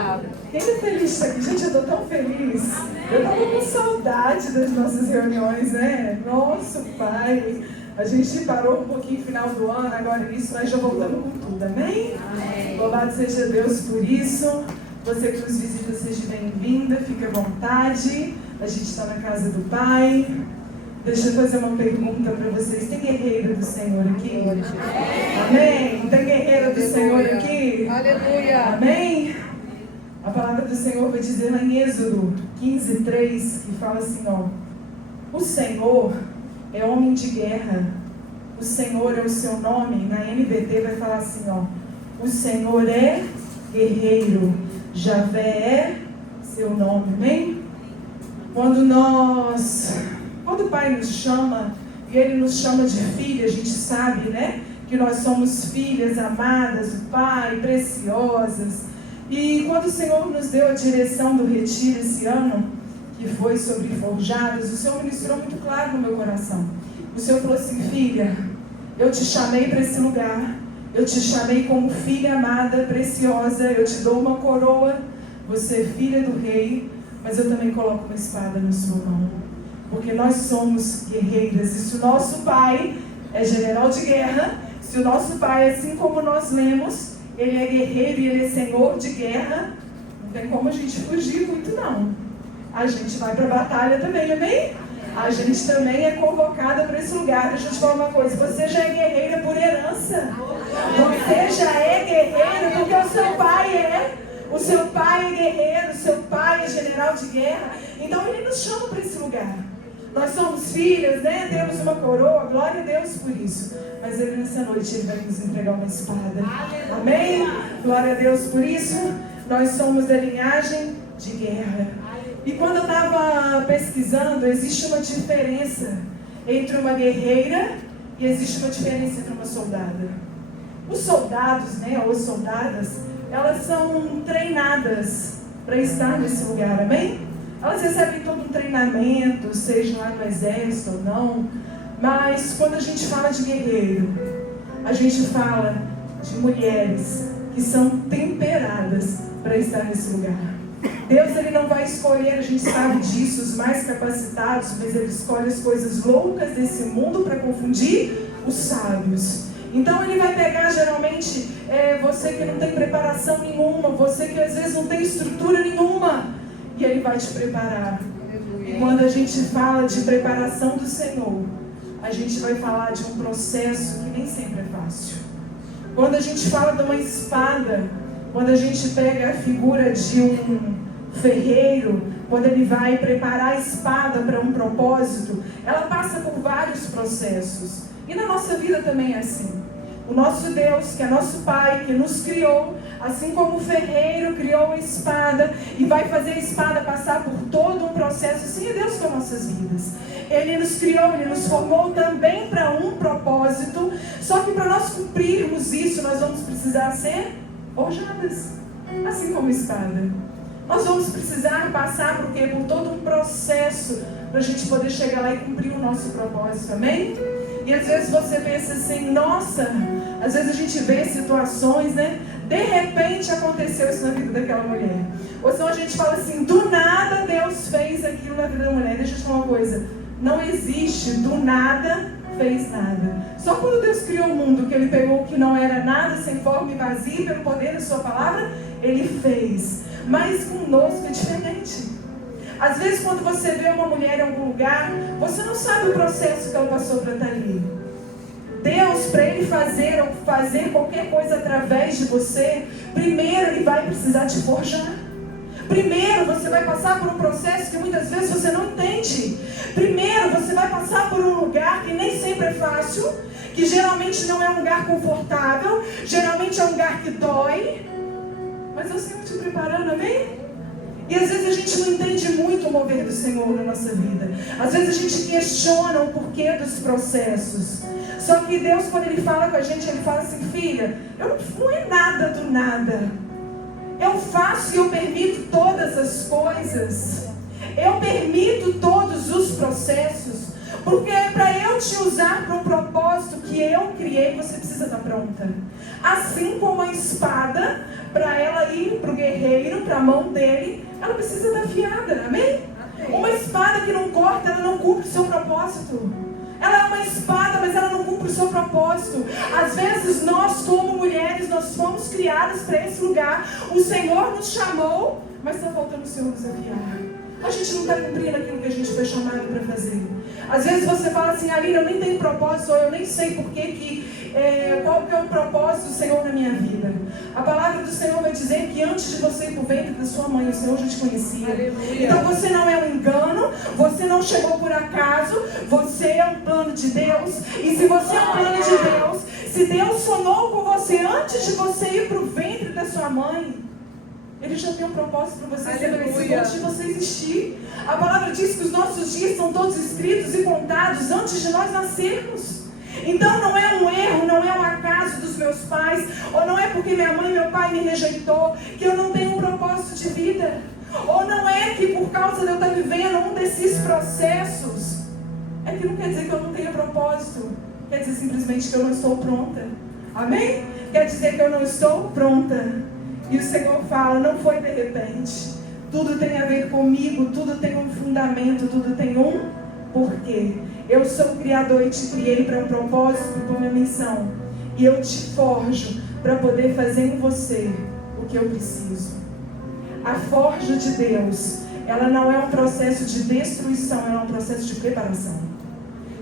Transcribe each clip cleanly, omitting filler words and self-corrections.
Aleluia! Quem é feliz aqui? Gente, eu tô tão feliz. Eu tava com saudade das nossas reuniões, né? Nosso Pai. A gente parou um pouquinho no final do ano, agora isso, nós já voltamos com tudo, amém? Amém. Louvado seja Deus por isso. Você que nos visita, seja bem-vinda, fique à vontade. A gente está na casa do Pai. Deixa eu fazer uma pergunta para vocês. Tem guerreira do Senhor aqui? Amém? Tem guerreira do Senhor aqui? Aleluia! Amém? A palavra do Senhor vai dizer lá em Êxodo 15:3, que fala assim, ó: o Senhor é homem de guerra, o Senhor é o seu nome. Na NVT vai falar assim, ó: o Senhor é guerreiro, Javé é seu nome. Amém? Quando o Pai nos chama, e Ele nos chama de filha, a gente sabe, né? Que nós somos filhas amadas do Pai, preciosas. E quando o Senhor nos deu a direção do retiro esse ano, que foi sobre forjados, o Senhor ministrou muito claro no meu coração. O Senhor falou assim: filha, eu te chamei para esse lugar, eu te chamei como filha amada, preciosa, eu te dou uma coroa, você é filha do rei, mas eu também coloco uma espada na sua mão. Porque nós somos guerreiras, e se o nosso Pai é general de guerra, se o nosso Pai, assim como nós lemos, Ele é guerreiro e Ele é senhor de guerra, não tem como a gente fugir muito não. A gente vai para a batalha também, amém? A gente também é convocada para esse lugar. Deixa eu te falar uma coisa: você já é guerreira por herança. Você já é guerreira porque o seu pai é. O seu pai é guerreiro, o seu pai é general de guerra. Então Ele nos chama para esse lugar. Nós somos filhas, né? Temos uma coroa, glória a Deus por isso. Mas Ele nessa noite Ele vai nos entregar uma espada. Amém? Glória a Deus por isso. Nós somos da linhagem de guerra. E quando eu estava pesquisando, existe uma diferença entre uma guerreira e existe uma diferença entre uma soldada. Os soldados, né, ou soldadas, elas são treinadas para estar nesse lugar, amém? Elas recebem todo um treinamento, seja lá no exército ou não. Mas quando a gente fala de guerreiro, a gente fala de mulheres que são temperadas para estar nesse lugar. Deus, Ele não vai escolher, a gente sabe disso, os mais capacitados, mas Ele escolhe as coisas loucas desse mundo para confundir os sábios. Então Ele vai pegar geralmente você que não tem preparação nenhuma, você que às vezes não tem estrutura nenhuma, e Ele vai te preparar. E quando a gente fala de preparação do Senhor, a gente vai falar de um processo que nem sempre é fácil. Quando a gente fala de uma espada, quando a gente pega a figura de um ferreiro, quando ele vai preparar a espada para um propósito, ela passa por vários processos. E na nossa vida também é assim. O nosso Deus, que é nosso Pai, que nos criou, assim como o ferreiro criou a espada e vai fazer a espada passar por todo um processo, assim é Deus com as nossas vidas. Ele nos criou, Ele nos formou também para um propósito, só que para nós cumprirmos isso, nós vamos precisar ser forjadas, assim como a espada. Nós vamos precisar passar por quê? Por todo um processo para a gente poder chegar lá e cumprir o nosso propósito, amém? E às vezes você pensa assim, nossa, às vezes a gente vê situações, né? De repente aconteceu isso na vida daquela mulher. Ou senão a gente fala assim, do nada Deus fez aquilo na vida da mulher. Deixa eu te falar uma coisa, não existe do nada fez nada. Só quando Deus criou o mundo, que Ele pegou o que não era nada, sem forma e vazio, pelo poder da sua palavra, Ele fez. Mas conosco é diferente. Às vezes quando você vê uma mulher em algum lugar, você não sabe o processo que ela passou para estar ali. Deus, para Ele fazer qualquer coisa através de você, primeiro Ele vai precisar te forjar. Primeiro você vai passar por um processo que muitas vezes você não entende. Primeiro você vai passar por um lugar que nem sempre é fácil, que geralmente não é um lugar confortável, geralmente é um lugar que dói. Mas é o Senhor te preparando, amém? E às vezes a gente não entende muito o mover do Senhor na nossa vida. Às vezes a gente questiona o porquê dos processos. Só que Deus, quando Ele fala com a gente, Ele fala assim, filha, não é nada do nada. Eu faço e eu permito todas as coisas. Eu permito todos os processos. Porque para eu te usar para um propósito que eu criei, você precisa estar pronta. Assim como a espada, para ela ir para o guerreiro, para a mão dele, ela precisa estar afiada, amém? Uma espada que não corta, ela não cumpre o seu propósito. Ela é uma espada, mas ela não cumpre o seu propósito. Às vezes nós, como mulheres, nós fomos criadas para esse lugar. O Senhor nos chamou, mas está faltando o Senhor nos afiar. A gente não está cumprindo aquilo que a gente foi chamado para fazer. Às vezes você fala assim, Aline, eu nem tenho propósito, ou eu nem sei qual que é o propósito do Senhor na minha vida. A palavra do Senhor vai dizer que antes de você ir para o ventre da sua mãe, o Senhor já te conhecia. Aleluia. Então você não é um engano, você não chegou por acaso, você é um plano de Deus. E se você é um plano de Deus, se Deus sonhou com você antes de você ir para o ventre da sua mãe, Ele já tem um propósito para você estabelecido antes de você existir. A palavra diz que os nossos dias são todos escritos e contados antes de nós nascermos. Então não é um erro, não é um acaso dos meus pais, ou não é porque minha mãe e meu pai me rejeitou, que eu não tenho um propósito de vida. Ou não é que por causa de eu estar vivendo um desses processos, é que não quer dizer que eu não tenha propósito. Quer dizer simplesmente que eu não estou pronta. Amém? Quer dizer que eu não estou pronta. E o Senhor fala, não foi de repente. Tudo tem a ver comigo, tudo tem um fundamento, tudo tem um porquê. Eu sou o Criador e te criei para um propósito, para uma missão. E eu te forjo para poder fazer em você o que eu preciso. A forja de Deus, ela não é um processo de destruição, ela é um processo de preparação.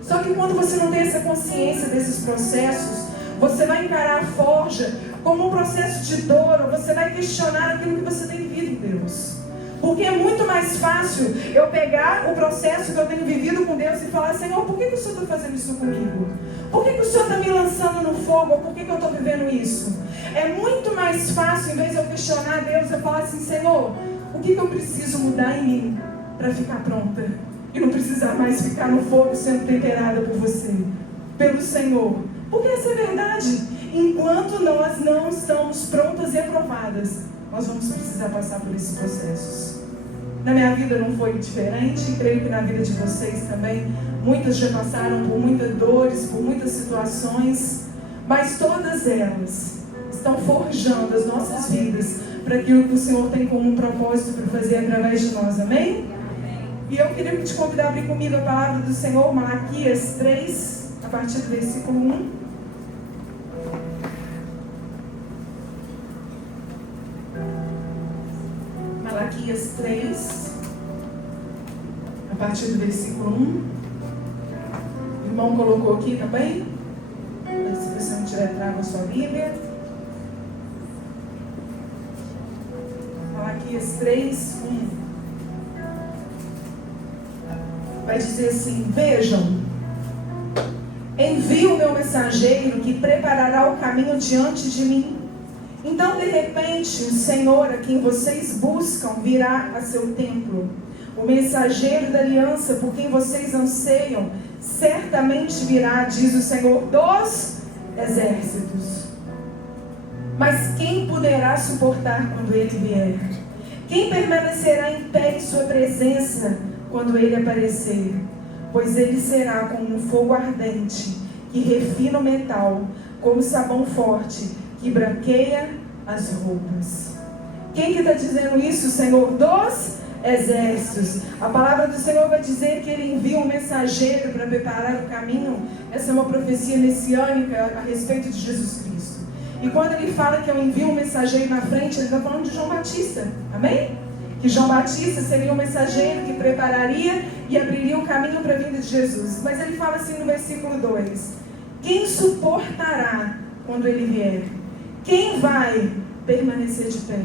Só que quando você não tem essa consciência desses processos, você vai encarar a forja como um processo de dor, ou você vai questionar aquilo que você tem vivido em Deus. Porque é muito mais fácil eu pegar o processo que eu tenho vivido com Deus e falar, Senhor, por que o Senhor está fazendo isso comigo? Por que o Senhor está me lançando no fogo? Ou por que eu estou vivendo isso? É muito mais fácil, em vez de eu questionar Deus, eu falar assim, Senhor, o que eu preciso mudar em mim para ficar pronta? E não precisar mais ficar no fogo sendo temperada por você, pelo Senhor. Porque essa é a verdade. Enquanto nós não estamos prontas e aprovadas, nós vamos precisar passar por esses processos. Na minha vida não foi diferente, creio que na vida de vocês também. Muitas já passaram por muitas dores, por muitas situações, mas todas elas estão forjando as nossas vidas para aquilo que o Senhor tem como um propósito para fazer através de nós, amém? E eu queria te convidar a abrir comigo a palavra do Senhor, Malaquias 3, a partir do versículo 1. Malaquias 3, a partir do versículo 1. O irmão colocou aqui também. Se você não tiver, traga a sua Bíblia. Malaquias 3, 1. Vai dizer assim, vejam, envio o meu mensageiro que preparará o caminho diante de mim. Então, de repente, o Senhor a quem vocês buscam virá a seu templo. O mensageiro da aliança por quem vocês anseiam certamente virá, diz o Senhor dos exércitos. Mas quem poderá suportar quando ele vier? Quem permanecerá em pé em sua presença quando ele aparecer? Pois ele será como um fogo ardente que refina o metal, como sabão forte que branqueia as roupas. Quem que está dizendo isso? Senhor dos exércitos. A palavra do Senhor vai dizer que ele envia um mensageiro para preparar o caminho. Essa é uma profecia messiânica a respeito de Jesus Cristo. E quando ele fala que eu envio um mensageiro na frente, ele está falando de João Batista. Amém? Que João Batista seria um mensageiro que prepararia e abriria o caminho para a vinda de Jesus. Mas ele fala assim no versículo 2: quem suportará quando ele vier? Quem vai permanecer de pé?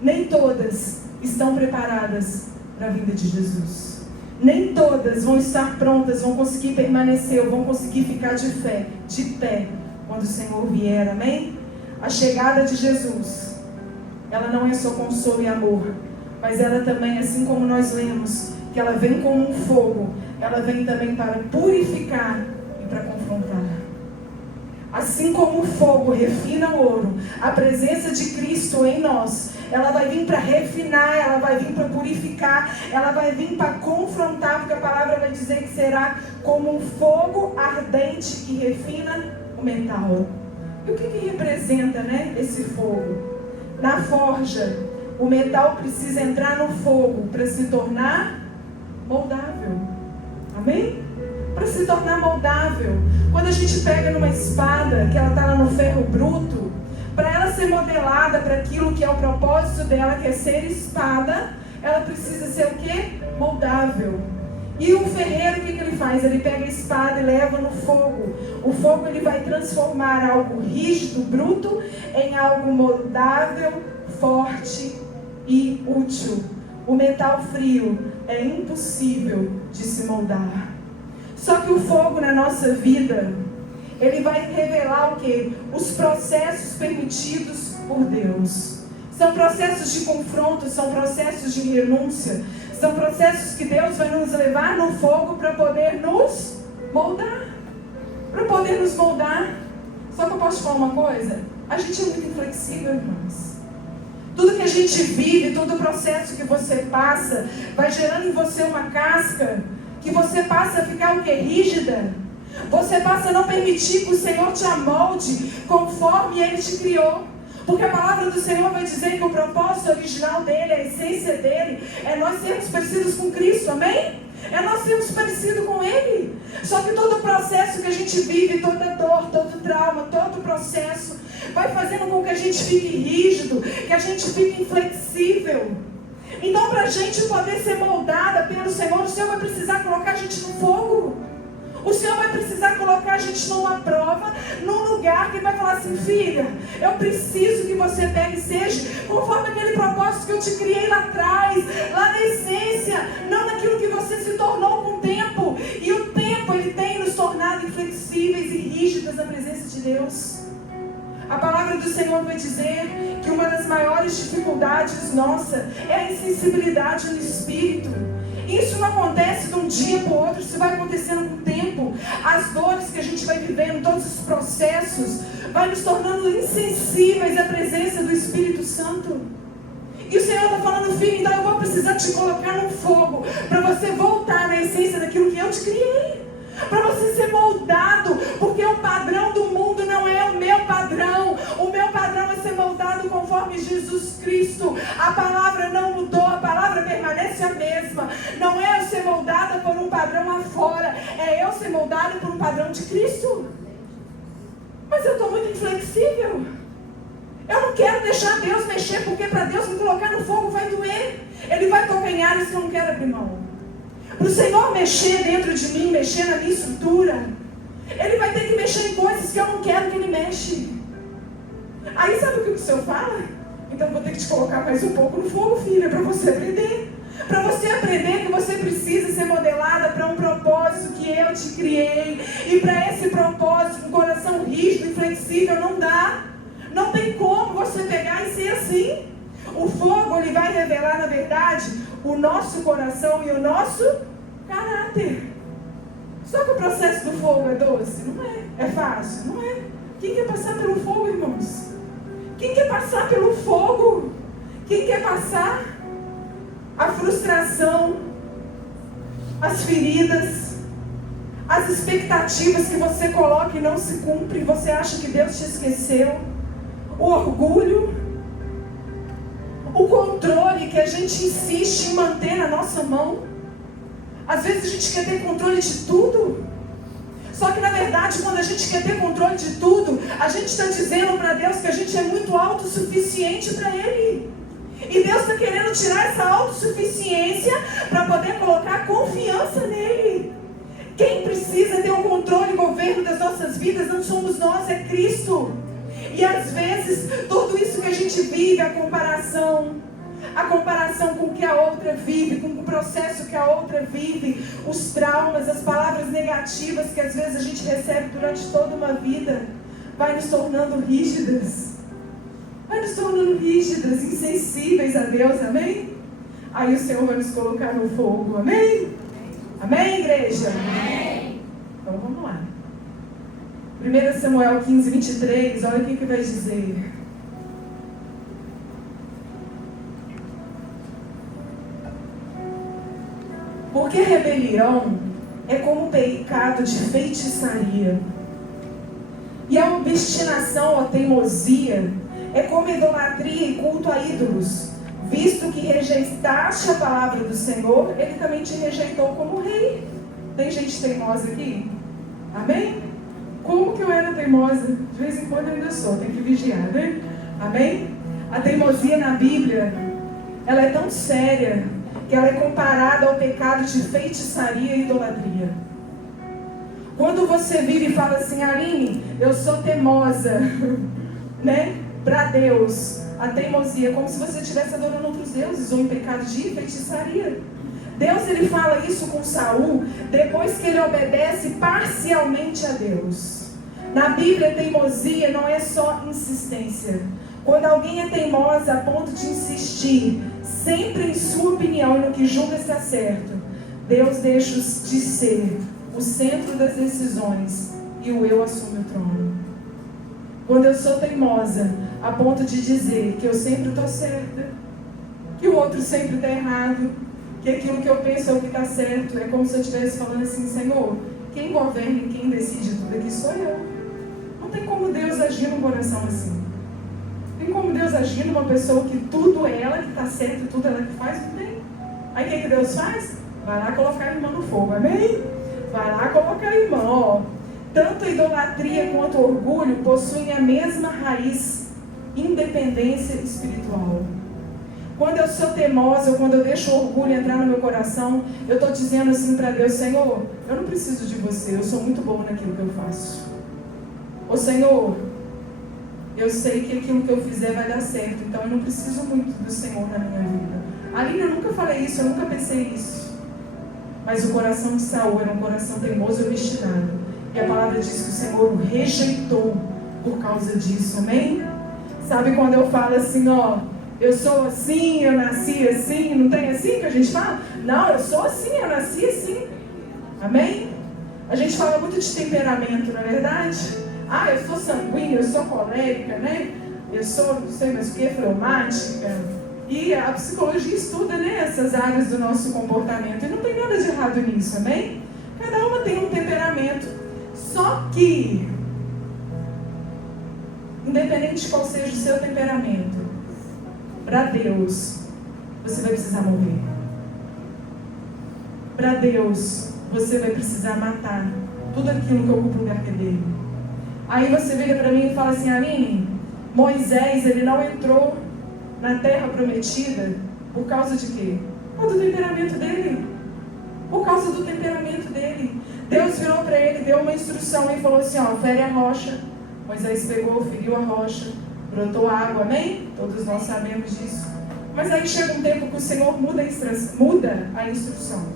Nem todas estão preparadas para a vinda de Jesus. Nem todas vão estar prontas, vão conseguir permanecer, ou vão conseguir ficar de pé, quando o Senhor vier, amém? A chegada de Jesus, ela não é só consolo e amor, mas ela também, assim como nós lemos, que ela vem como um fogo, ela vem também para purificar e para confrontar. Assim como o fogo refina o ouro, a presença de Cristo em nós, ela vai vir para refinar, ela vai vir para purificar, ela vai vir para confrontar, porque a palavra vai dizer que será como um fogo ardente que refina o metal. E o que representa, esse fogo? Na forja, o metal precisa entrar no fogo para se tornar moldável. Amém? Para se tornar moldável. Quando a gente pega numa espada, que ela está lá no ferro bruto, para ela ser modelada para aquilo que é o propósito dela, que é ser espada, ela precisa ser o quê? Moldável. E o ferreiro, o que ele faz? Ele pega a espada e leva no fogo. O fogo ele vai transformar algo rígido, bruto, em algo moldável, forte e útil. O metal frio é impossível de se moldar. Só que o fogo na nossa vida, ele vai revelar o quê? Os processos permitidos por Deus. São processos de confronto, são processos de renúncia, são processos que Deus vai nos levar no fogo para poder nos moldar. Para poder nos moldar. Só que eu posso te falar uma coisa? A gente é muito inflexível, irmãos. Tudo que a gente vive, todo o processo que você passa, vai gerando em você uma casca, que você passa a ficar o quê? Rígida. Você passa a não permitir que o Senhor te amolde conforme Ele te criou. Porque a palavra do Senhor vai dizer que o propósito original dele, a essência dele, é nós sermos parecidos com Cristo, amém? É nós sermos parecidos com Ele. Só que todo o processo que a gente vive, toda dor, todo trauma, todo processo, vai fazendo com que a gente fique rígido, que a gente fique inflexível. Então, para a gente poder ser moldada pelo Senhor, o Senhor vai precisar colocar a gente no fogo. O Senhor vai precisar colocar a gente numa prova, num lugar que vai falar assim: filha, eu preciso que você pegue e seja conforme aquele propósito que eu te criei lá atrás, lá na essência, não naquilo que você se tornou com o tempo. E o tempo, ele tem nos tornado inflexíveis e rígidas na presença de Deus. A palavra do Senhor vai dizer que uma das maiores dificuldades nossa é a insensibilidade no espírito. Isso não acontece de um dia para o outro, isso vai acontecendo com o tempo. As dores que a gente vai vivendo, todos os processos, vai nos tornando insensíveis à presença do Espírito Santo. E o Senhor está falando: filho, então eu vou precisar te colocar no fogo, para você voltar na essência daquilo que eu te criei. Para você ser moldado, porque o padrão do mundo não é o meu padrão. O meu padrão é ser moldado conforme Jesus Cristo. A palavra não mudou, a palavra permanece a mesma. Não é eu ser moldada por um padrão afora, é eu ser moldado por um padrão de Cristo. Mas eu estou muito inflexível. Eu não quero deixar Deus mexer, porque para Deus me colocar no fogo vai doer. Ele vai tocar em áreas que eu não quero abrir mão. Para o Senhor mexer dentro de mim, mexer na minha estrutura, Ele vai ter que mexer em coisas que eu não quero que Ele mexa. Aí sabe o que o Senhor fala? Então vou ter que te colocar mais um pouco no fogo, filha, para você aprender. Para você aprender que você precisa ser modelada para um propósito que eu te criei. E para esse propósito, um coração rígido e flexível não dá. Não tem como você pegar e ser assim. O fogo, ele vai revelar, na verdade, o nosso coração e o nosso caráter. Só que o processo do fogo é doce? Não é. É fácil? Não é. Quem quer passar pelo fogo, irmãos? Quem quer passar pelo fogo? Quem quer passar a frustração, as feridas, as expectativas que você coloca e não se cumpre, e você acha que Deus te esqueceu, o orgulho, o controle que a gente insiste em manter na nossa mão. Às vezes a gente quer ter controle de tudo. Só que na verdade, quando a gente quer ter controle de tudo, a gente está dizendo para Deus que a gente é muito autossuficiente para Ele. E Deus está querendo tirar essa autossuficiência para poder colocar confiança nele. Quem precisa ter o controle e governo das nossas vidas não somos nós, é Cristo. E às vezes, tudo isso que a gente vive, a comparação com o que a outra vive, com o processo que a outra vive, os traumas, as palavras negativas que às vezes a gente recebe durante toda uma vida, vai nos tornando rígidas. Vai nos tornando rígidas, insensíveis a Deus, amém? Aí o Senhor vai nos colocar no fogo, amém? Amém, igreja? Amém. Então vamos lá. 1 Samuel 15, 23, olha o que vai dizer. Porque rebelião é como pecado de feitiçaria, e a obstinação ou teimosia é como idolatria e culto a ídolos. visto que rejeitaste a palavra do Senhor, Ele também te rejeitou como rei. Tem gente teimosa aqui? Amém? Como que eu era teimosa? De vez em quando eu ainda sou, tem que vigiar, né? Amém? A teimosia na Bíblia, ela é tão séria, que ela é comparada ao pecado de feitiçaria e idolatria. Quando você vira e fala assim, Aline, eu sou teimosa, né? Para Deus, a teimosia é como se você estivesse adorando outros deuses ou em pecado de feitiçaria. Deus, ele fala isso com Saul depois que ele obedece parcialmente a Deus. Na Bíblia, teimosia não é só insistência. Quando alguém é teimosa a ponto de insistir sempre em sua opinião e no que julga estar certo, Deus deixa de ser o centro das decisões e o eu assume o trono. Quando eu sou teimosa a ponto de dizer que eu sempre estou certa, que o outro sempre está errado, que aquilo que eu penso é o que está certo, é como se eu estivesse falando assim, Senhor, quem governa e quem decide tudo aqui sou eu. Não tem como Deus agir num coração assim. Tem como Deus agir numa pessoa que tudo é ela que está certa e tudo ela que faz? Não tem. Aí o que Deus faz? Vai lá colocar a irmã no fogo, amém? Vai lá colocar a irmã, ó. Tanto a idolatria quanto o orgulho possuem a mesma raiz, independência espiritual. Quando eu sou teimosa, ou quando eu deixo o orgulho entrar no meu coração, eu estou dizendo assim para Deus, Senhor, eu não preciso de você, eu sou muito bom naquilo que eu faço. Ô Senhor, eu sei que aquilo que eu fizer vai dar certo, então eu não preciso muito do Senhor na minha vida. Aline, eu nunca falei isso, eu nunca pensei isso. Mas o coração de Saul era um coração teimoso e obstinado. E a palavra diz que o Senhor o rejeitou por causa disso, amém? Sabe quando eu falo assim, ó, eu sou assim, eu nasci assim, não tem assim que a gente fala? Não, eu sou assim, eu nasci assim. Amém? A gente fala muito de temperamento, não é verdade? Ah, eu sou sanguínea, eu sou colérica, né? Eu sou, não sei mais o que, fleumática. E a psicologia estuda, né, essas áreas do nosso comportamento. E não tem nada de errado nisso, amém? Cada uma tem um temperamento. Só que, independente de qual seja o seu temperamento, para Deus, você vai precisar morrer. Para Deus, você vai precisar matar tudo aquilo que ocupa o lugar dele. Aí você vira para mim e fala assim, Aline, Moisés, ele não entrou na terra prometida por causa de quê? Por causa do temperamento dele. Por causa do temperamento dele. Deus virou para ele, deu uma instrução e falou assim, ó, fere a rocha. Moisés pegou, feriu a rocha, brotou água, amém? Todos nós sabemos disso. Mas aí chega um tempo que o Senhor muda a instrução.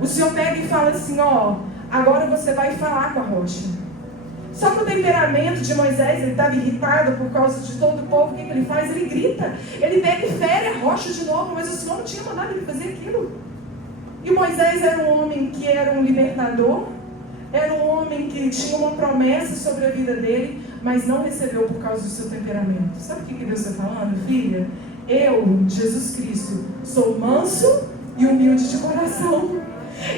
O Senhor pega e fala assim, ó, agora você vai falar com a rocha. Só que o temperamento de Moisés, ele estava irritado por causa de todo o povo. O que ele faz? Ele grita, ele pega e fere a rocha de novo, mas o Senhor não tinha mandado ele fazer aquilo. E Moisés era um homem que era um libertador, era um homem que tinha uma promessa sobre a vida dele, mas não recebeu por causa do seu temperamento. Sabe o que Deus está falando, filha? Eu, Jesus Cristo, sou manso e humilde de coração.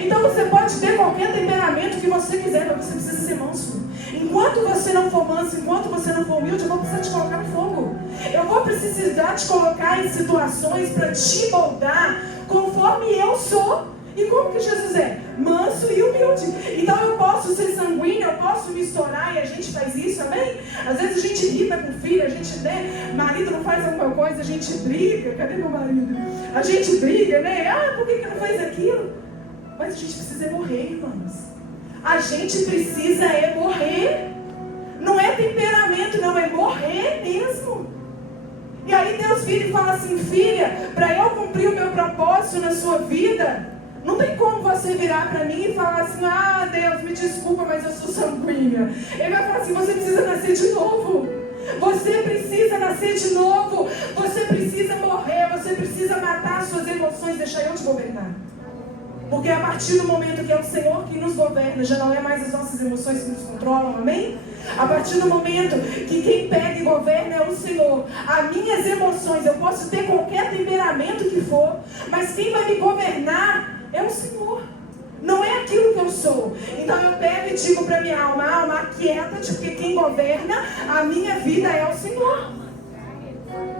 Então você pode ter qualquer temperamento que você quiser, mas você precisa ser manso. Enquanto você não for manso, enquanto você não for humilde, eu vou precisar te colocar no fogo. Eu vou precisar te colocar em situações para te moldar conforme eu sou. E como que Jesus é? Manso e humilde. Então eu posso ser sanguíneo, eu posso me estourar, e a gente faz isso, amém? Às vezes a gente irrita com o filho, a gente, né? Marido não faz alguma coisa, a gente briga. Cadê meu marido? A gente briga, né? Ah, por que não faz aquilo? Mas a gente precisa morrer, irmãos. A gente precisa morrer. Não é temperamento, não, é morrer mesmo. E aí Deus vira e fala assim, filha, para eu cumprir o meu propósito na sua vida, não tem como você virar para mim e falar assim, ah, Deus, me desculpa, mas eu sou sanguínea. Ele vai falar assim, você precisa nascer de novo. Você precisa nascer de novo. Você precisa morrer. Você precisa matar as suas emoções, deixar eu te governar. Porque a partir do momento que é o Senhor que nos governa, já não é mais as nossas emoções que nos controlam, amém? A partir do momento que quem pega e governa é o Senhor, as minhas emoções, eu posso ter qualquer temperamento que for, mas quem vai me governar é o Senhor. Não é aquilo que eu sou. Então eu pego e digo para minha alma, aquieta-te, porque quem governa a minha vida é o Senhor.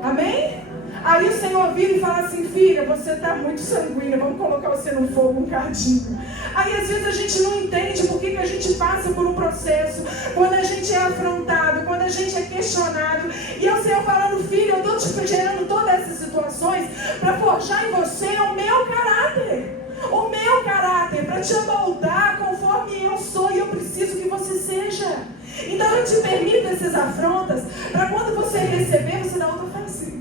Amém? Aí o Senhor vira e fala assim: filha, você está muito sanguínea, vamos colocar você no fogo um cadinho. Aí às vezes a gente não entende por que a gente passa por um processo, quando a gente é afrontado, quando a gente é questionado. E é o Senhor falando: filha, eu estou te gerando todas essas situações para forjar em você o meu caráter. O meu caráter, para te moldar conforme eu sou e eu preciso que você seja. Então eu te permito essas afrontas, para quando você receber, você dá outra face.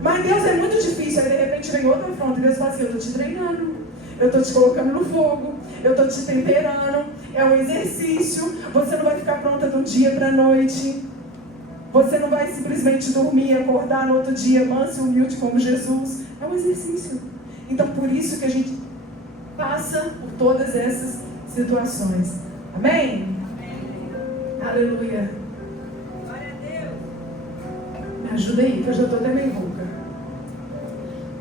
Mas Deus é muito difícil. Aí de repente vem outra afronta e Deus fala assim: eu estou te treinando, eu estou te colocando no fogo, eu estou te temperando, é um exercício. Você não vai ficar pronta de um dia para a noite. Você não vai simplesmente dormir e acordar no outro dia manso e humilde como Jesus. É um exercício. Então por isso que a gente passa por todas essas situações. Amém? Aleluia. Glória a Deus. Me ajuda aí, que eu já estou até meio rouca.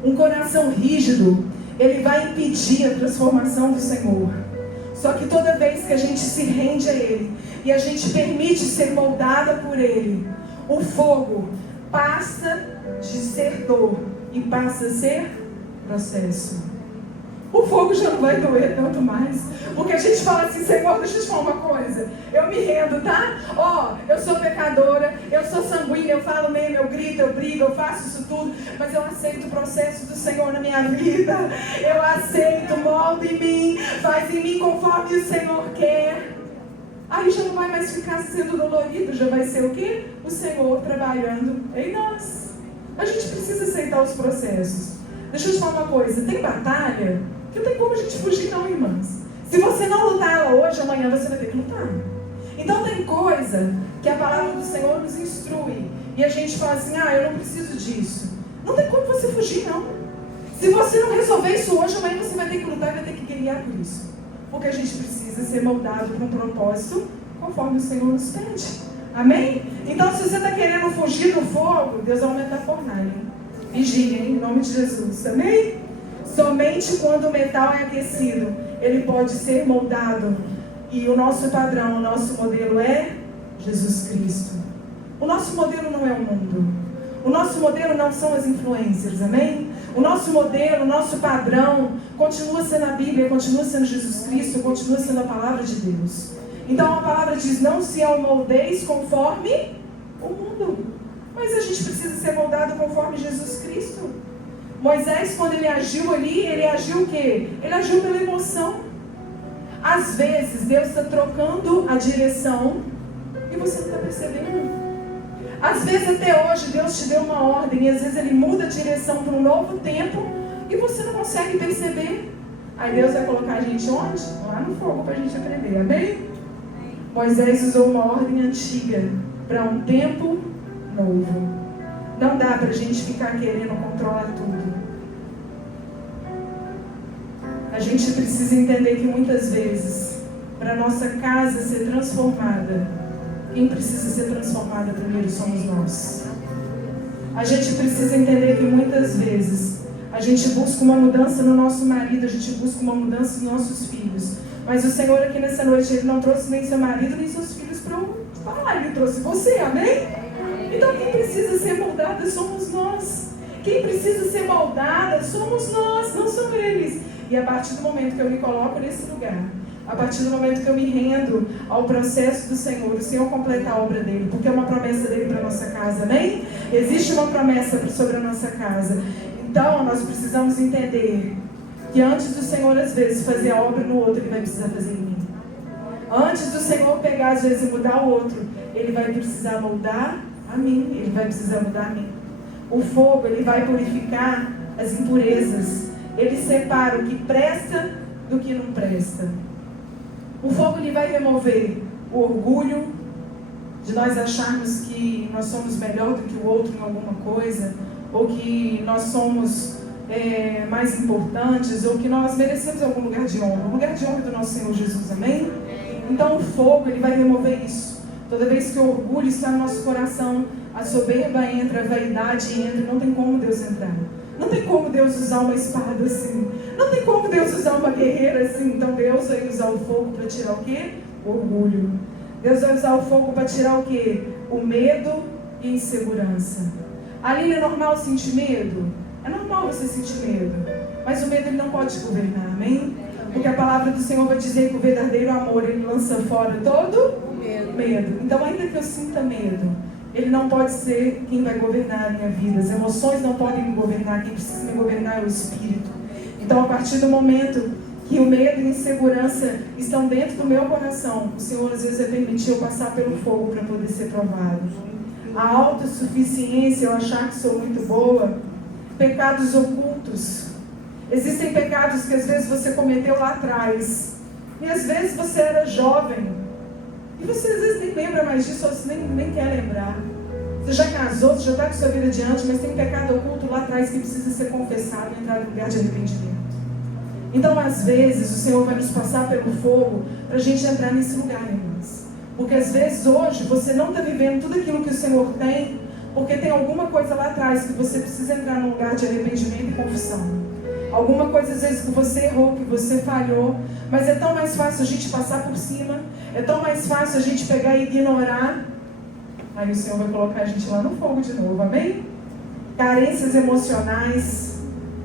Um coração rígido, ele vai impedir a transformação do Senhor. Só que toda vez que a gente se rende a Ele e a gente permite ser moldada por Ele, o fogo passa de ser dor e passa a ser processo. O fogo já não vai doer tanto mais. Porque a gente fala assim: Senhor, deixa eu te falar uma coisa. Eu me rendo, tá? Eu sou pecadora, eu sou sanguínea, eu falo mesmo, eu grito, eu brigo, eu faço isso tudo. Mas eu aceito o processo do Senhor na minha vida. Eu aceito, molda em mim, faz em mim conforme o Senhor quer. Aí já não vai mais ficar sendo dolorido, já vai ser o quê? O Senhor trabalhando em nós. A gente precisa aceitar os processos. Deixa eu te falar uma coisa, tem batalha que não tem como a gente fugir não, irmãs. Se você não lutar ela hoje, amanhã você vai ter que lutar. Então tem coisa que a palavra do Senhor nos instrui e a gente fala assim: eu não preciso disso. Não tem como você fugir não. Se você não resolver isso hoje, amanhã você vai ter que lutar e vai ter que guerrear por isso. Porque a gente precisa ser moldado para um propósito conforme o Senhor nos pede. Amém? Então se você está querendo fugir do fogo, Deus vai aumentar a fornalha. Vigia, hein? Em nome de Jesus. Amém? Somente quando o metal é aquecido, ele pode ser moldado. E o nosso padrão, o nosso modelo é Jesus Cristo. O nosso modelo não é o mundo. O nosso modelo não são as influências, amém? O nosso modelo, o nosso padrão continua sendo a Bíblia, continua sendo Jesus Cristo, continua sendo a palavra de Deus. Então a palavra diz: não se amoldeis conforme o mundo. Mas a gente precisa ser moldado conforme Jesus Cristo. Moisés, quando ele agiu ali, ele agiu o quê? Ele agiu pela emoção. Às vezes, Deus está trocando a direção e você não está percebendo. Às vezes, até hoje, Deus te deu uma ordem e às vezes Ele muda a direção para um novo tempo e você não consegue perceber. Aí Deus vai colocar a gente onde? Lá no fogo para a gente aprender, amém? Moisés usou uma ordem antiga para um tempo novo. Não dá para a gente ficar querendo controlar tudo. A gente precisa entender que muitas vezes, para a nossa casa ser transformada, quem precisa ser transformada primeiro somos nós. A gente precisa entender que muitas vezes a gente busca uma mudança no nosso marido, a gente busca uma mudança nos nossos filhos. Mas o Senhor aqui nessa noite, Ele não trouxe nem seu marido, nem seus filhos para eu falar. Ele trouxe você, amém? Então quem precisa ser moldada somos nós. Quem precisa ser moldada somos nós, não são eles. E a partir do momento que eu me coloco nesse lugar, a partir do momento que eu me rendo ao processo do Senhor, o Senhor completa a obra dele, porque é uma promessa dele para a nossa casa, amém? Existe uma promessa sobre a nossa casa. Então nós precisamos entender que antes do Senhor às vezes fazer a obra no outro, Ele vai precisar fazer em mim. Antes do Senhor pegar às vezes e mudar o outro, Ele vai precisar moldar a mim, Ele vai precisar mudar a mim. O fogo, ele vai purificar as impurezas. Ele separa o que presta do que não presta. O fogo, ele vai remover o orgulho de nós acharmos que nós somos melhor do que o outro em alguma coisa, ou que nós somos mais importantes, ou que nós merecemos algum lugar de honra. O lugar de honra do nosso Senhor Jesus, amém? Então o fogo, ele vai remover isso. Toda vez que o orgulho está no nosso coração, a soberba entra, a vaidade entra, não tem como Deus entrar. Não tem como Deus usar uma espada assim. Não tem como Deus usar uma guerreira assim. Então Deus vai usar o fogo para tirar o quê? O orgulho. Deus vai usar o fogo para tirar o quê? O medo e a insegurança. Aline, é normal sentir medo? É normal você sentir medo. Mas o medo ele não pode te governar, amém? Porque a palavra do Senhor vai dizer que o verdadeiro amor ele lança fora todo medo. Então, ainda que eu sinta medo, ele não pode ser quem vai governar a minha vida. As emoções não podem me governar. Quem precisa me governar é o Espírito. Então, a partir do momento que o medo e a insegurança estão dentro do meu coração, o Senhor às vezes permitiu eu passar pelo fogo para poder ser provado. A autossuficiência, eu achar que sou muito boa, pecados ocultos. Existem pecados que às vezes você cometeu lá atrás, e às vezes você era jovem, e você às vezes nem lembra mais disso, ou você nem quer lembrar. Você já casou, você já está com sua vida adiante, mas tem um pecado oculto lá atrás que precisa ser confessado e entrar no lugar de arrependimento. Então, às vezes, o Senhor vai nos passar pelo fogo para a gente entrar nesse lugar, irmãos. Porque às vezes hoje você não está vivendo tudo aquilo que o Senhor tem, porque tem alguma coisa lá atrás que você precisa entrar num lugar de arrependimento e confissão. Alguma coisa às vezes que você errou, que você falhou, mas é tão mais fácil a gente passar por cima, é tão mais fácil a gente pegar e ignorar. Aí o Senhor vai colocar a gente lá no fogo de novo, amém? Carências emocionais,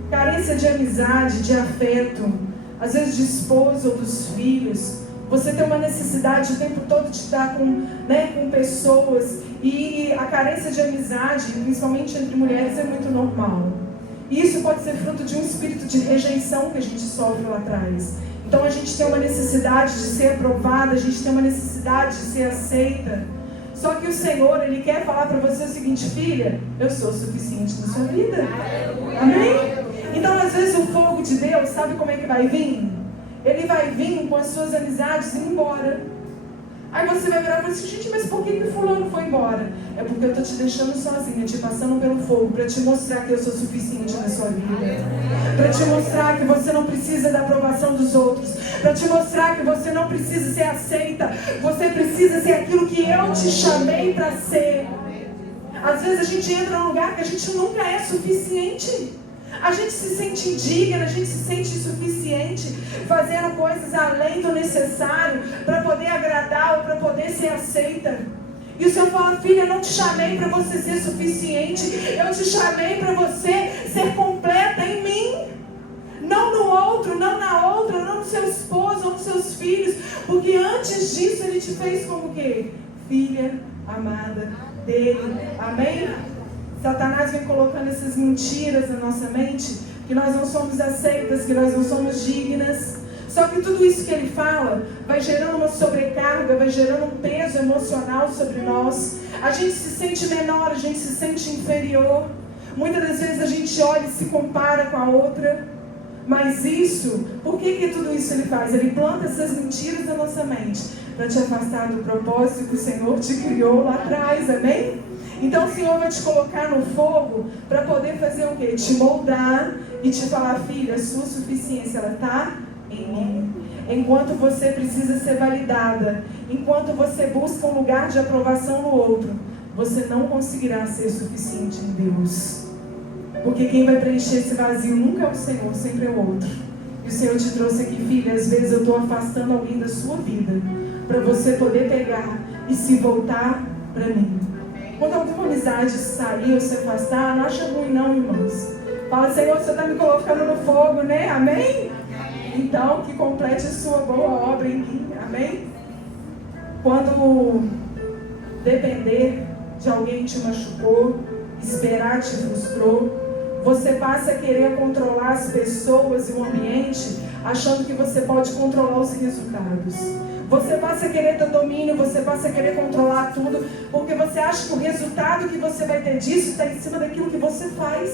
carência de amizade, de afeto, às vezes de esposo ou dos filhos. Você tem uma necessidade o tempo todo de estar com pessoas, e a carência de amizade, principalmente entre mulheres, é muito normal. E isso pode ser fruto de um espírito de rejeição que a gente sofre lá atrás. Então a gente tem uma necessidade de ser aprovada, a gente tem uma necessidade de ser aceita. Só que o Senhor, Ele quer falar para você o seguinte: filha, eu sou suficiente na sua vida. Amém? Então às vezes o fogo de Deus, sabe como é que vai vir? Ele vai vir com as suas amizades e ir embora. Aí você vai virar e falar assim: gente, mas por que fulano foi embora? É porque eu estou te deixando sozinha, te passando pelo fogo, para te mostrar que eu sou suficiente na sua vida. Para te mostrar que você não precisa da aprovação dos outros. Para te mostrar que você não precisa ser aceita. Você precisa ser aquilo que eu te chamei para ser. Às vezes a gente entra num lugar que a gente nunca é suficiente. A gente se sente indigna, a gente se sente insuficiente, fazendo coisas além do necessário para poder agradar ou para poder ser aceita. E o Senhor fala: filha, eu não te chamei para você ser suficiente, eu te chamei para você ser completa em mim. Não no outro, não na outra, não no seu esposo ou nos seus filhos, porque antes disso Ele te fez como o quê? Filha amada dele. Amém? Satanás vem colocando essas mentiras na nossa mente, que nós não somos aceitas, que nós não somos dignas. Só que tudo isso que ele fala vai gerando uma sobrecarga, vai gerando um peso emocional sobre nós. A gente se sente menor, a gente se sente inferior. Muitas das vezes a gente olha e se compara com a outra. Mas isso, por que tudo isso ele faz? Ele planta essas mentiras na nossa mente para te afastar do propósito que o Senhor te criou lá atrás, amém? Então o Senhor vai te colocar no fogo para poder fazer o quê? Te moldar e te falar: filha, a sua suficiência ela está em mim. Enquanto você precisa ser validada, enquanto você busca um lugar de aprovação no outro, você não conseguirá ser suficiente em Deus. Porque quem vai preencher esse vazio nunca é o Senhor, sempre é o outro. E o Senhor te trouxe aqui: filha, às vezes eu estou afastando alguém da sua vida para você poder pegar e se voltar para mim. Quando alguma amizade sair ou se afastar, não acha ruim não, irmãos. Fala: Senhor, você está me colocando no fogo, né? Amém? Então, que complete a sua boa obra em mim. Amém? Quando depender de alguém que te machucou, esperar te frustrou, você passa a querer controlar as pessoas e o ambiente, achando que você pode controlar os resultados. Você passa a querer ter domínio, você passa a querer controlar tudo, porque você acha que o resultado que você vai ter disso está em cima daquilo que você faz.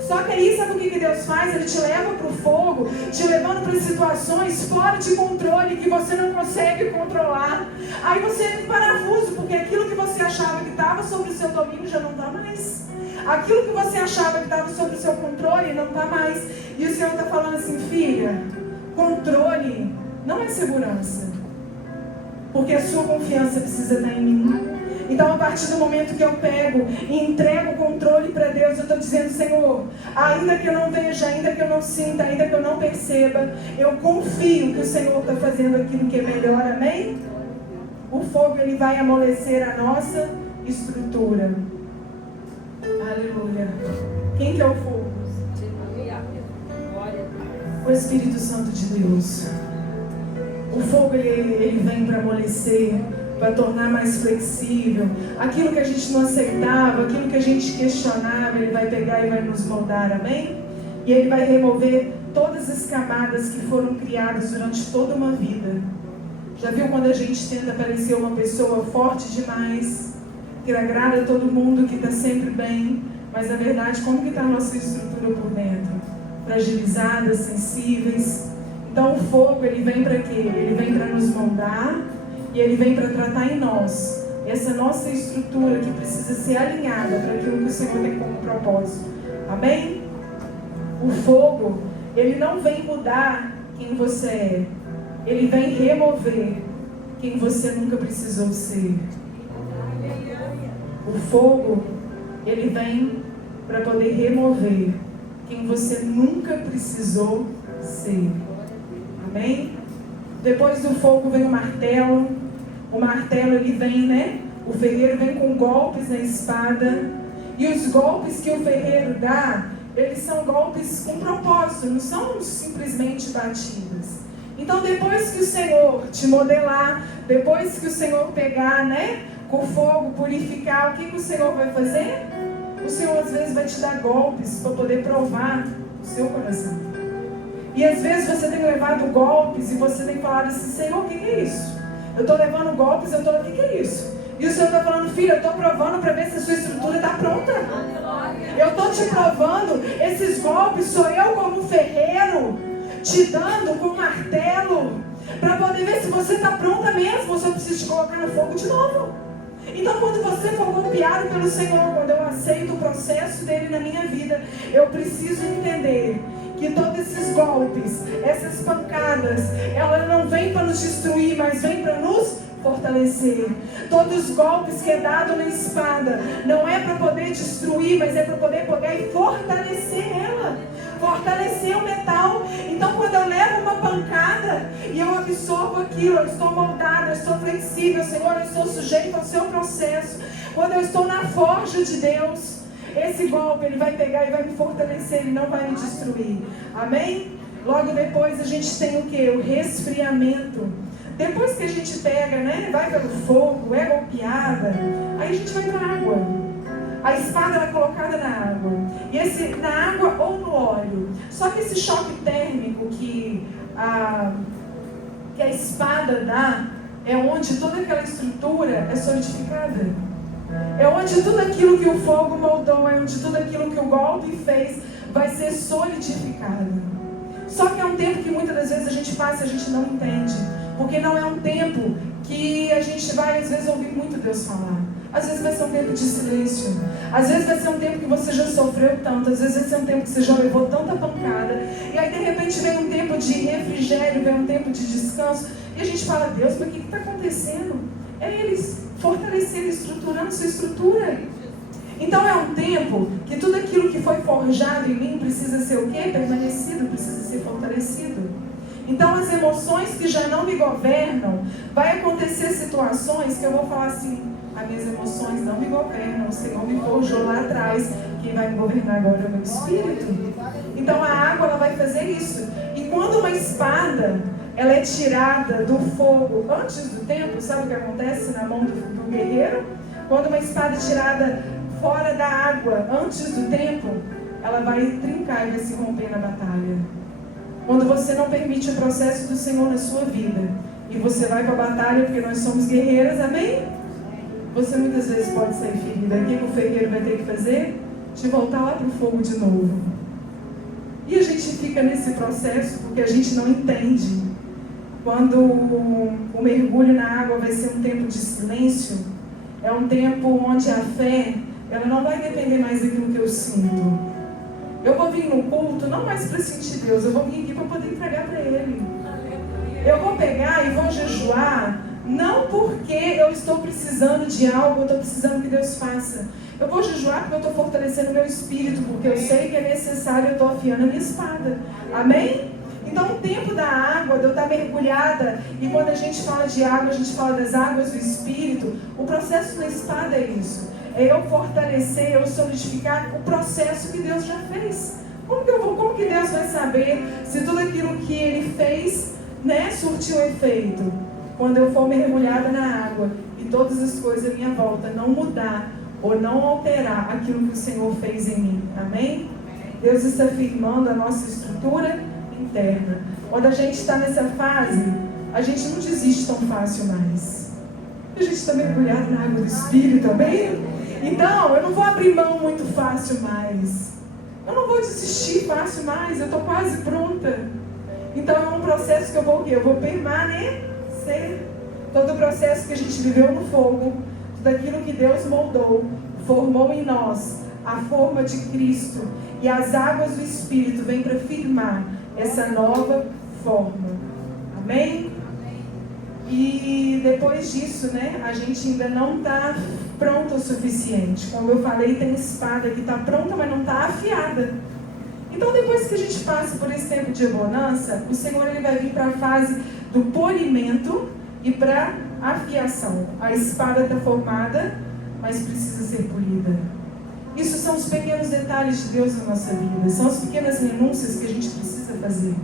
Só que aí, sabe o que Deus faz? Ele te leva para o fogo, te levando para situações fora de controle, que você não consegue controlar. Aí você entra em parafuso, porque aquilo que você achava que estava sobre o seu domínio já não está mais. Aquilo que você achava que estava sobre o seu controle não está mais. E o Senhor está falando assim: filha, controle não é segurança, porque a sua confiança precisa estar em mim. Então, a partir do momento que eu pego e entrego o controle para Deus, eu estou dizendo: Senhor, ainda que eu não veja, ainda que eu não sinta, ainda que eu não perceba, eu confio que o Senhor está fazendo aquilo que é melhor, amém? O fogo, ele vai amolecer a nossa estrutura. Aleluia. Quem que é o fogo? O Espírito Santo de Deus. O fogo ele vem para amolecer, para tornar mais flexível. Aquilo que a gente não aceitava, aquilo que a gente questionava, ele vai pegar e vai nos moldar, amém? E ele vai remover todas as camadas que foram criadas durante toda uma vida. Já viu quando a gente tenta parecer uma pessoa forte demais, que agrada a todo mundo, que está sempre bem, mas na verdade como que está a nossa estrutura por dentro? Fragilizadas, sensíveis. Então o fogo ele vem para quê? Ele vem para nos moldar e ele vem para tratar em nós essa nossa estrutura que precisa ser alinhada para aquilo que o Senhor tem como propósito. Amém? O fogo, ele não vem mudar quem você é. Ele vem remover quem você nunca precisou ser. O fogo, ele vem para poder remover quem você nunca precisou ser. Amém? Depois do fogo vem o martelo. O martelo ele vem, né? O ferreiro vem com golpes na espada. E os golpes que o ferreiro dá, eles são golpes com propósito, não são simplesmente batidas. Então depois que o Senhor te modelar, depois que o Senhor pegar, né, com fogo, purificar, o que o Senhor vai fazer? O Senhor às vezes vai te dar golpes para poder provar o seu coração. E às vezes você tem levado golpes e você tem falado assim, Senhor, o que é isso? Eu estou levando golpes, o que é isso? E o Senhor está falando, filho, eu estou provando para ver se a sua estrutura está pronta. Eu estou te provando, esses golpes sou eu como ferreiro, te dando com um martelo, para poder ver se você está pronta mesmo, ou se eu preciso te colocar no fogo de novo. Então quando você for golpeado pelo Senhor, quando eu aceito o processo dele na minha vida, eu preciso entender que todos esses golpes, essas pancadas, ela não vem para nos destruir, mas vem para nos fortalecer. Todos os golpes que é dado na espada não é para poder destruir, mas é para poder pegar e fortalecer ela, fortalecer o metal. Então quando eu levo uma pancada e eu absorvo aquilo, eu estou moldada, eu estou flexível, Senhor, eu estou sujeito ao seu processo. Quando eu estou na forja de Deus, esse golpe ele vai pegar e vai me fortalecer, ele não vai me destruir. Amém? Logo depois a gente tem o que? O resfriamento. Depois que a gente pega, né, vai pelo fogo, é golpeada, aí a gente vai para a água. A espada ela é colocada na água. E na água ou no óleo. Só que esse choque térmico que a espada dá, é onde toda aquela estrutura é solidificada. É onde tudo aquilo que o fogo moldou, é onde tudo aquilo que o golpe fez, vai ser solidificado. Só que é um tempo que muitas das vezes a gente passa e a gente não entende. Porque não é um tempo que a gente vai, às vezes, ouvir muito Deus falar. Às vezes vai ser um tempo de silêncio. Às vezes vai ser um tempo que você já sofreu tanto. Às vezes vai ser um tempo que você já levou tanta pancada. E aí, de repente, vem um tempo de refrigério, vem um tempo de descanso. E a gente fala, Deus, mas o que está acontecendo? É eles fortalecendo, estruturando sua estrutura. Então é um tempo que tudo aquilo que foi forjado em mim precisa ser o quê? Permanecido, precisa ser fortalecido. Então as emoções que já não me governam, vai acontecer situações que eu vou falar assim, as minhas emoções não me governam, o Senhor me forjou lá atrás, quem vai me governar agora é o meu espírito. Então a água ela vai fazer isso. E quando uma espada ela é tirada do fogo antes do tempo, sabe o que acontece na mão do guerreiro? Quando uma espada é tirada fora da água antes do tempo, ela vai trincar e vai se romper na batalha. Quando você não permite o processo do Senhor na sua vida e você vai para a batalha, porque nós somos guerreiras, amém? Você muitas vezes pode sair ferida. O que o ferreiro vai ter que fazer? Te voltar lá para o fogo de novo. E a gente fica nesse processo porque a gente não entende. Quando o mergulho na água vai ser um tempo de silêncio, é um tempo onde a fé ela não vai depender mais daquilo que eu sinto. Eu vou vir no culto não mais para sentir Deus, eu vou vir aqui para poder entregar para Ele. Eu vou pegar e vou jejuar, não porque eu estou precisando de algo, eu estou precisando que Deus faça. Eu vou jejuar porque eu estou fortalecendo o meu espírito, porque eu sei que é necessário, eu estou afiando a minha espada. Amém? Então o tempo da água, de eu estar mergulhada, e quando a gente fala de água, a gente fala das águas do Espírito, o processo na espada é isso. é eu fortalecer, eu solidificar o processo que Deus já fez. Como que Deus vai saber se tudo aquilo que Ele fez, né, surtiu efeito? Quando eu for mergulhada na água e todas as coisas à minha volta não mudar ou não alterar aquilo que o Senhor fez em mim. Amém? Deus está firmando a nossa estrutura interna. Quando a gente está nessa fase, a gente não desiste tão fácil mais. A gente está mergulhado na água do Espírito, amém? Então, eu não vou abrir mão muito fácil mais. Eu não vou desistir fácil mais, eu estou quase pronta. Então é um processo que eu vou o quê? Eu vou permanecer. Todo o processo que a gente viveu no fogo, tudo aquilo que Deus moldou, formou em nós a forma de Cristo. E as águas do Espírito vêm para firmar essa nova forma. Amém? E depois disso, né, a gente ainda não está pronto o suficiente. Como eu falei, tem espada que está pronta, mas não está afiada. Então, depois que a gente passa por esse tempo de bonança, o Senhor ele vai vir para a fase do polimento e para a afiação. A espada está formada, mas precisa ser polida. Isso são os pequenos detalhes de Deus na nossa vida. São as pequenas renúncias que a gente precisa fazer.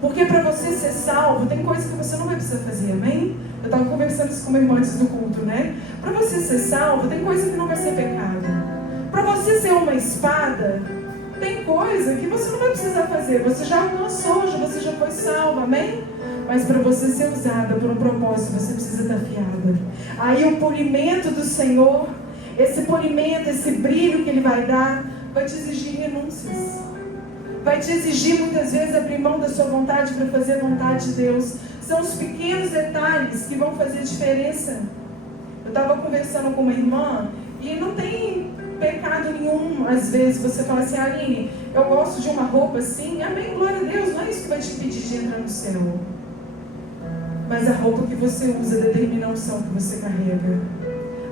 Porque para você ser salvo, tem coisa que você não vai precisar fazer, amém? Eu estava conversando isso com meu irmão antes do culto, né? Para você ser salvo, tem coisa que não vai ser pecado. Para você ser uma espada, tem coisa que você não vai precisar fazer. Você já alcançou, você já foi salvo, amém? Mas para você ser usada por um propósito, você precisa estar afiada. Aí o polimento do Senhor, esse polimento, esse brilho que Ele vai dar, vai te exigir renúncias. Vai te exigir muitas vezes abrir mão da sua vontade para fazer a vontade de Deus. São os pequenos detalhes que vão fazer diferença. Eu estava conversando com uma irmã e não tem pecado nenhum. Às vezes você fala assim, Aline, eu gosto de uma roupa assim, amém, glória a Deus, não é isso que vai te impedir de entrar no céu. Mas a roupa que você usa determina a unção que você carrega.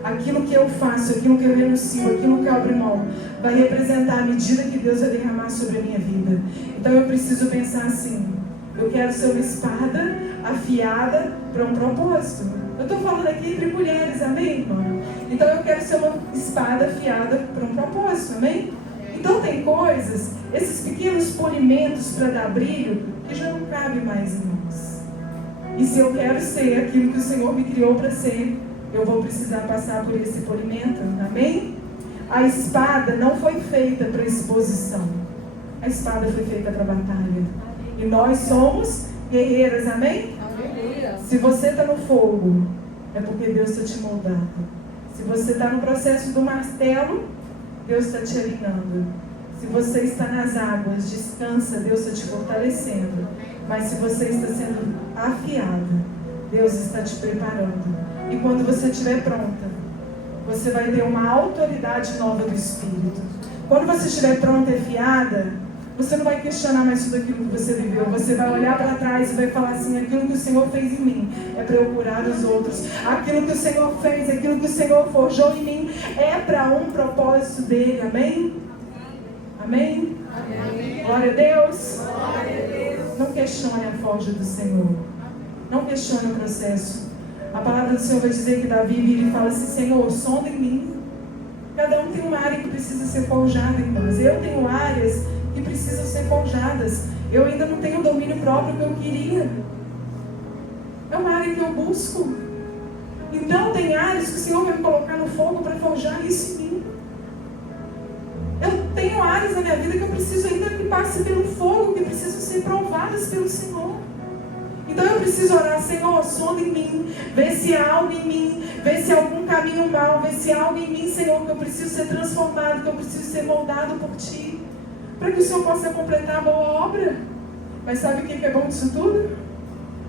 Aquilo que eu faço, aquilo que eu renuncio, aquilo que eu abro mão, vai representar a medida que Deus vai derramar sobre a minha vida. Então eu preciso pensar assim, eu quero ser uma espada afiada para um propósito. Eu estou falando aqui entre mulheres, amém, irmão? Então eu quero ser uma espada afiada para um propósito, amém? Então tem coisas, esses pequenos polimentos para dar brilho, que já não cabe mais em nós. E se eu quero ser aquilo que o Senhor me criou para ser, eu vou precisar passar por esse polimento, amém? A espada não foi feita para exposição. A espada foi feita para batalha. E nós somos guerreiras, amém? Se você está no fogo, é porque Deus está te moldando. Se você está no processo do martelo, Deus está te alinhando. Se você está nas águas, descansa, Deus está te fortalecendo. Mas se você está sendo afiado, Deus está te preparando. E quando você estiver pronta, você vai ter uma autoridade nova do Espírito. Quando você estiver pronta e afiada, você não vai questionar mais tudo aquilo que você viveu. Você vai olhar para trás e vai falar assim, aquilo que o Senhor fez em mim é para eu curar os outros. Aquilo que o Senhor fez, aquilo que o Senhor forjou em mim é para um propósito dele. Amém? Amém? Amém. Glória a Deus. Glória a Deus. Não questione a forja do Senhor. Não questione o processo. A palavra do Senhor vai dizer que Davi vira e fala assim, Senhor, sonda em mim. Cada um tem uma área que precisa ser forjada em nós. Eu tenho áreas que precisam ser forjadas. Eu ainda não tenho o domínio próprio que eu queria. É uma área que eu busco. Então tem áreas que o Senhor vai me colocar no fogo para forjar isso em mim. Eu tenho áreas na minha vida que eu preciso ainda que passe pelo fogo, que precisam ser provadas pelo Senhor. Então eu preciso orar, Senhor, sonda em mim, vê se há algo em mim, vê se há algum caminho mau, vê se há algo em mim, Senhor, que eu preciso ser transformado, que eu preciso ser moldado por Ti, para que o Senhor possa completar a boa obra. Mas sabe o que é bom disso tudo?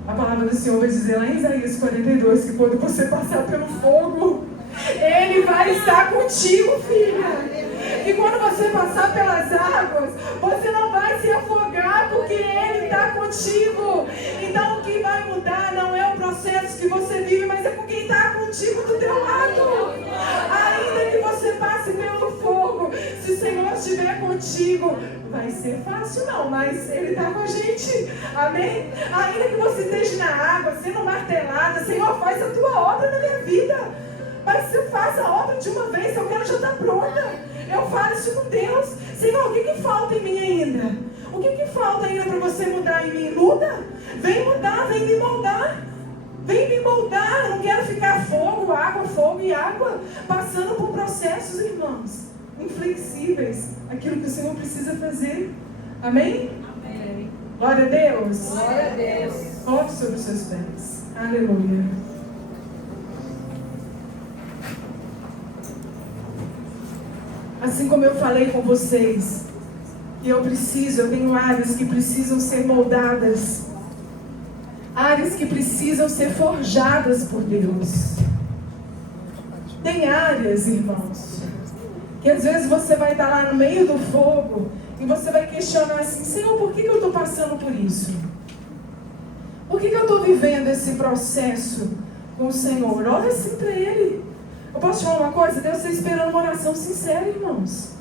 A palavra do Senhor vai dizer lá em Isaías 42, que quando você passar pelo fogo, Ele vai estar contigo, filha. E quando você passar pelas águas, você não vai se afogar, porque Ele está contigo. Então o que vai mudar não é o processo que você vive, mas é com quem está contigo do teu lado. Ainda que você passe pelo fogo, se o Senhor estiver contigo, vai ser fácil não, mas Ele está com a gente. Amém? Ainda que você esteja na água, sendo martelada, Senhor, faz a tua obra na minha vida. Mas se faz a obra de uma vez, eu quero já estar pronta. Eu falo isso com Deus. Senhor, o que falta em mim ainda? O que falta ainda para você mudar em mim? Muda. Vem mudar, vem me moldar. Vem me moldar. Eu não quero ficar fogo e água. Passando por processos, irmãos, inflexíveis. Aquilo que o Senhor precisa fazer. Amém? Amém. Glória a Deus. Glória a Deus. Coloque sobre os seus pés. Aleluia. Assim como eu falei com vocês, que eu tenho áreas que precisam ser moldadas, áreas que precisam ser forjadas por Deus. Tem áreas, irmãos, que às vezes você vai estar lá no meio do fogo e você vai questionar assim: Senhor, por que eu estou passando por isso? Por que eu estou vivendo esse processo com o Senhor? Ora assim para Ele. Eu posso te falar uma coisa? Deus está esperando uma oração sincera, irmãos.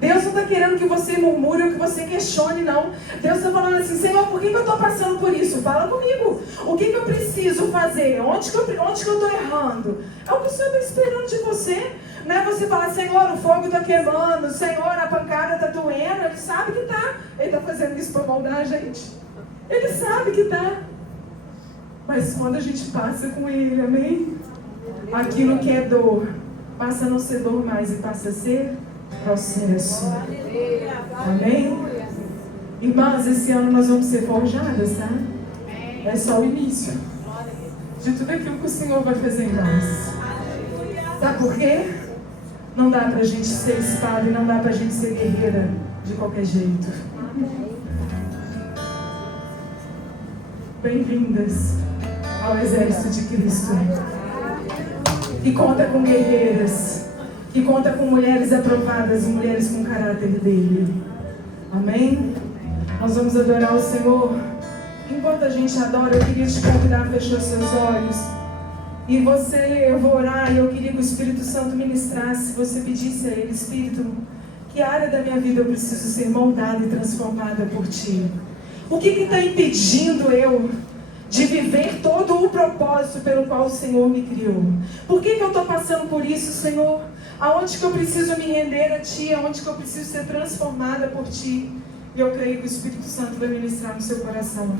Deus não está querendo que você murmure ou que você questione, não. Deus está falando assim: Senhor, por que eu estou passando por isso? Fala comigo. O que eu preciso fazer? Onde que eu estou errando? É o que o Senhor está esperando de você. Não é você falar: Senhor, o fogo está queimando. Senhor, a pancada está doendo. Ele sabe que está. Ele está fazendo isso para moldar a gente. Ele sabe que está. Mas quando a gente passa com Ele, amém? Aquilo que é dor passa a não ser dor mais e passa a ser processo. Amém? Irmãs, esse ano nós vamos ser forjadas, tá? É só o início de tudo aquilo que o Senhor vai fazer em nós. Sabe por quê? Não dá pra gente ser espada e não dá pra gente ser guerreira de qualquer jeito. Bem-vindas ao exército de Cristo, que conta com guerreiras, que conta com mulheres aprovadas e mulheres com caráter dele. Amém? Nós vamos adorar o Senhor. Enquanto a gente adora, eu queria te convidar a fechar seus olhos. E eu vou orar, e eu queria que o Espírito Santo ministrasse. Você pedisse a Ele: Espírito, que área da minha vida eu preciso ser moldada e transformada por Ti? O que está impedindo eu de viver todo o propósito pelo qual o Senhor me criou? Por que eu estou passando por isso, Senhor? Aonde que eu preciso me render a Ti? Aonde que eu preciso ser transformada por Ti? E eu creio que o Espírito Santo vai ministrar no seu coração.